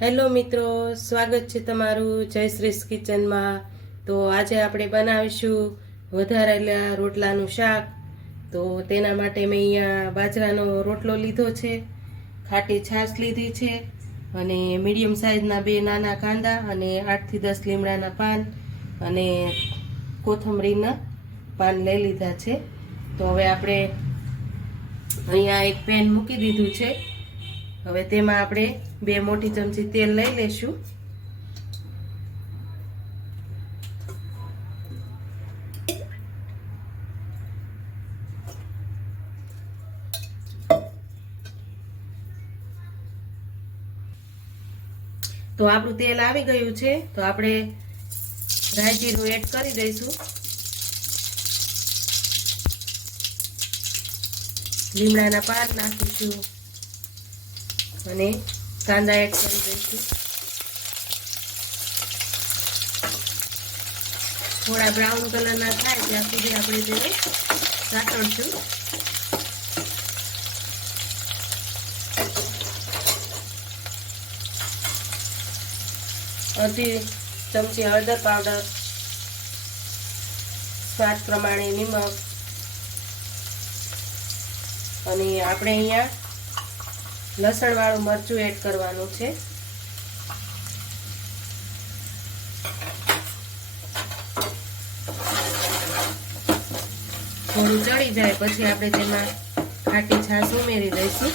Hello મિત્રો, સ્વાગત છે તમારું જયશ્રીસ કિચનમાં। તો આજે આપણે બનાવીશું વધારેલા રોટલાનું શાક। તો તેના માટે મેં અહીંયા બાજરાનો રોટલો લીધો છે, ખાટી છાશ લીધી છે અને મીડિયમ સાઇઝના 2 નાના કાંદા અને 8 થી 10 લીમડાના પાન અને કોથમરીના પાન લઈ લીધા છે। તો હવે આપણે અહીંયા એક પેન મૂકી દીધું છે। હવે તેમાં આપણે 2 મોટી ચમચી તેલ લઈ લેશું। તો આપણું તેલ આવી ગયું છે, તો આપણે રાઈ જીરું એડ કરી દઈશું, લીમડાના પાન નાખીશું અને કાંદા એડ કરી દઈશું। થોડા બ્રાઉન કલરના થાય ત્યાં સુધી આપણે તેને સાતળશું। અડધી ચમચી હળદર પાવડર, સ્વાદ પ્રમાણે નિમક અને આપણે અહીંયા લસણવાળું મરચું એડ કરવાનું છે। થોડું ચડી જાય પછી આપણે તેમાં ખાટી છાશ ઉમેરી દઈશું।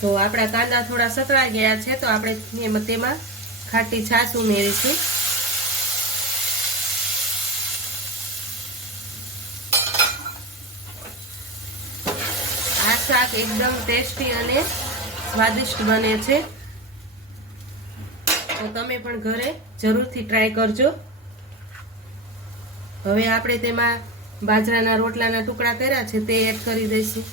તો આપણા કાંદા થોડા સતળાઈ ગયા છે, તો આપણે તેમાં ખાટી છાશ ઉમેરીશું। આ શાક એકદમ ટેસ્ટી અને સ્વાદિષ્ટ બને છે, તો તમે પણ ઘરે જરૂરથી ટ્રાય કરજો। હવે આપણે તેમાં બાજરાના રોટલાના ટુકડા કર્યા છે તે એડ કરી દઈશું।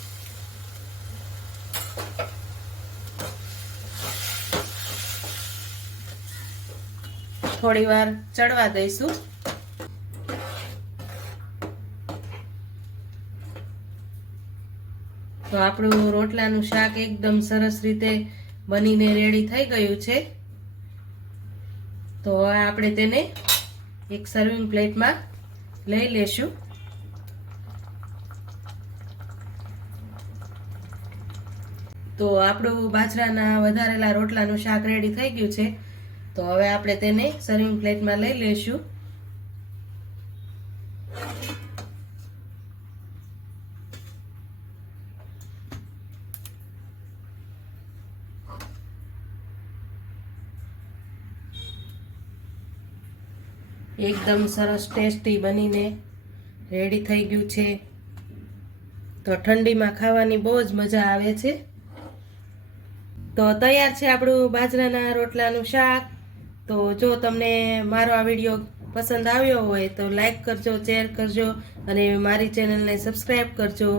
થોડી વાર ચડવા દઈશું। તો આપણું રોટલાનું શાક એકદમ સરસ રીતે બનીને રેડી થઈ ગયું છે। તો હવે આપણે તેને એક સર્વિંગ પ્લેટમાં લઈ લેશું। તો આપણું બાજરાના વધારેલા રોટલાનું શાક રેડી થઈ ગયું છે। તો હવે આપણે તેને સર્વિંગ પ્લેટમાં લઈ લેશું। એકદમ સરસ ટેસ્ટી બનીને રેડી થઈ ગયું છે। તો ઠંડીમાં ખાવાની બહુ જ મજા આવે છે। તો તૈયાર છે આપણું બાજરાના રોટલાનું શાક। તો જો તમને મારો આ વિડીયો પસંદ આવ્યો હોય તો લાઈક કરજો, શેર કરજો અને મારી ચેનલને સબસ્ક્રાઈબ કરજો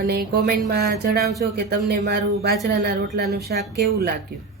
અને કોમેન્ટમાં જણાવજો કે તમને મારું બાજરાના રોટલાનું શાક કેવું લાગ્યું।